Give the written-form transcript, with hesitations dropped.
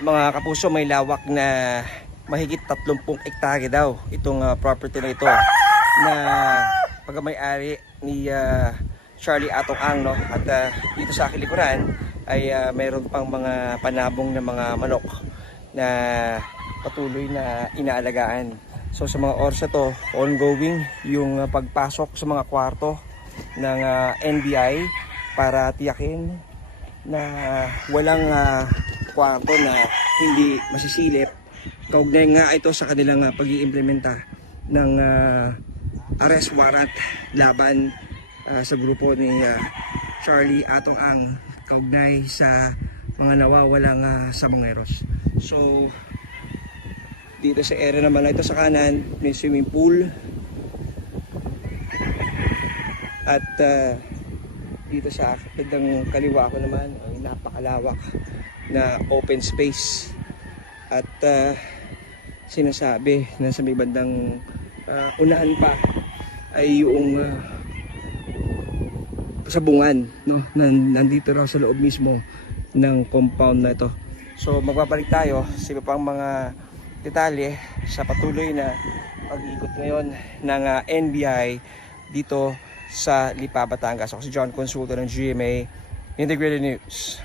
Mga kapuso, may lawak na mahigit 30 hektare daw itong property na ito na pagmamay-ari ni Charlie Atong Ang, no? At dito sa aking likuran ay mayroon pang mga panabong na mga manok na patuloy na inaalagaan. So sa mga oras to, ongoing yung pagpasok sa mga kwarto ng NBI para tiyakin na walang kwarto na hindi masisilip. Kaugnay nga ito sa kanilang pag-iimplementa ng arrest warrant laban sa grupo ni Charlie Atong Ang kaugnay sa mga nawawalang samangeros. So dito sa area naman na ito sa kanan, may swimming pool at dito sa bandang kaliwa ko naman ay napakalawak na open space at sinasabi na sa may bandang unahan pa ay yung sabungan, no? Nandito raw sa loob mismo ng compound na ito. So magbabalik tayo sa iba pang mga detalye sa patuloy na pag-ikot ngayon ng NBI dito sa Lipa, Batangas. Ako si John Consulta ng GMA Integrated News.